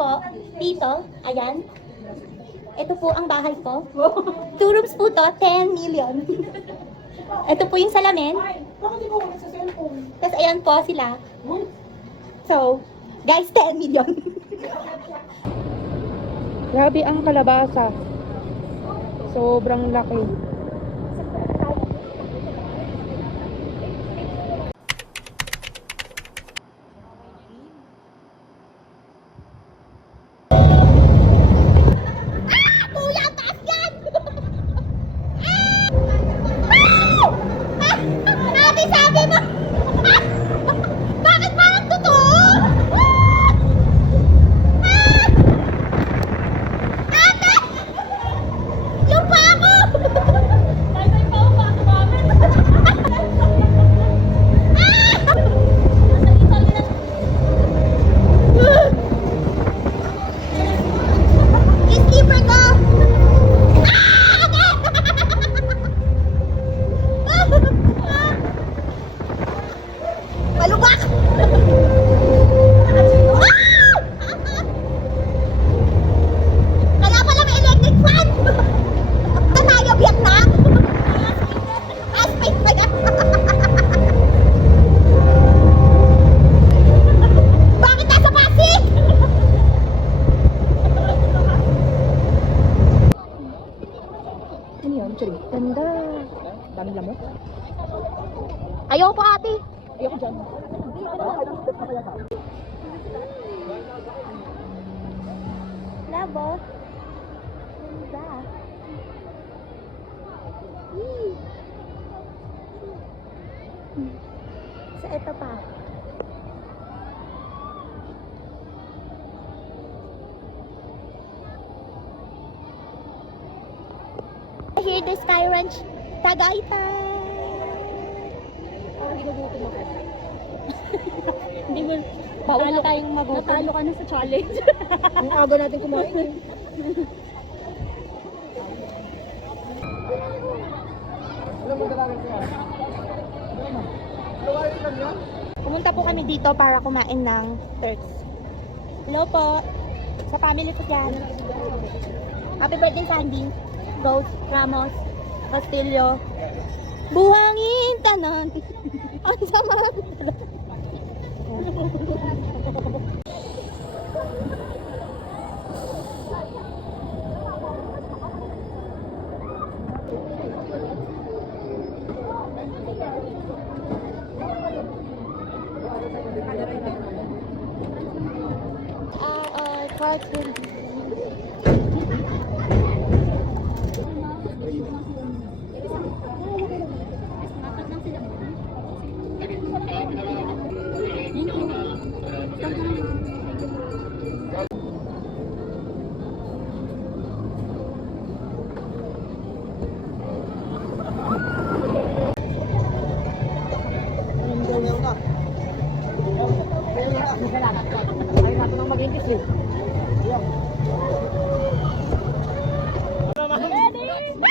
po, dito, ayan. Ito po ang bahay ko. Two rooms po to, 10 million. Ito po yung salamin. Tapos ayan po sila. So, guys, 10 million. Grabe ang kalabasa. Sobrang laki. Ate, sabi Churi. Ganda. Daming lamok. Ayaw po ate. Ayoko dyan. Labo. Ganda. Sa ito pa. Here the Sky Ranch, Tagaytay. Ginugutom ako. Hindi mo, bawal na tayong magutom. Natalo ka na sa challenge. Ang aga natin kumain. Pumunta po kami dito para kumain ng Turks. Hello po. Sa family ko yan. Happy birthday, Sandy. Ghost, Ramos, Castillo. Buhangin tanan. Ang sama. Ah, cartoon. Ayaw natin ang mag-English eh. Kuya, matalikod! Kuya, may tanong pala ako.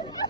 Kuya! Kuya! Sorry, sorry. Oo, isa pa. Uy,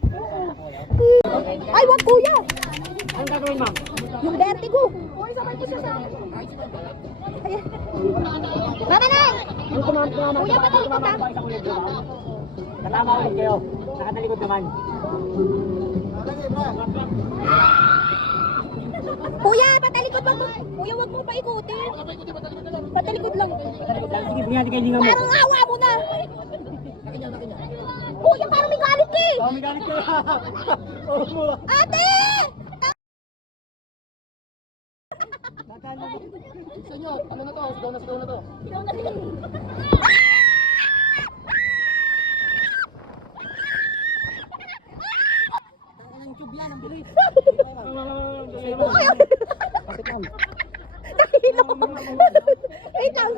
Ay, wag kuya! Anong gagawin, ma'am? Yung vertigo. Uy, sabay ko siya sa akin. Ayan. Mama na! Yung kumama, kumama, Kuya, patalikod kumama ah. ako isang ulit, kayo. Nakatalikod naman. Kuya, patalikod wag mo. Kuya, wag mo paikutin. Patalikod lang. Sige, bigyan natin kayo lingaw mo. Parang awa mo na. Kuya, parang may mo. Ate! Gusto nyo, ano na to? Sigaw na sigaw na to. Ang tube yan, ang bilis. Kapit ma'am. dito. Wait lang.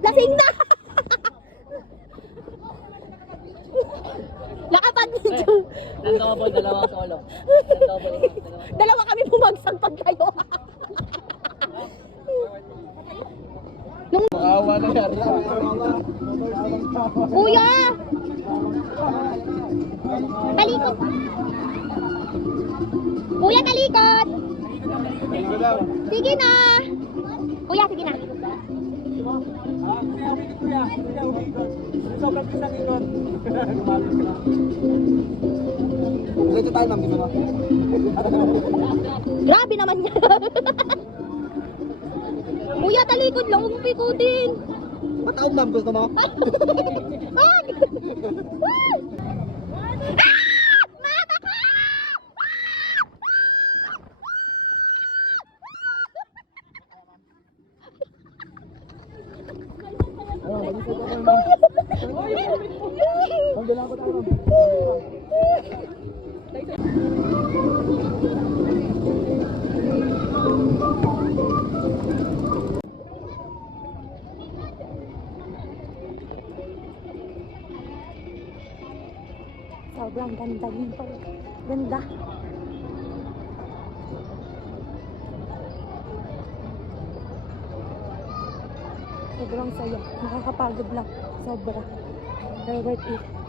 Lasing na! Nakapag-video. Ang double, dalawa solo. Double, dalawa. Dalawa kami bumagsak pag kayo. Nung... Makawa na yan. Kuya! Talikod! Kuya, talikod! Sige na! Kuya, sige na. Dito tayo, ma'am. Dito na. Grabe naman yan. Kuya, talikod lang. Huwag mo pikutin. Ako, ma'am? Gusto mo? Wag! Wag! Ah! Mama ko! Ang tayo. Sobrang ganda dito. Ganda. Sobrang saya. Nakakapagod lang. Sobra. Pero worth.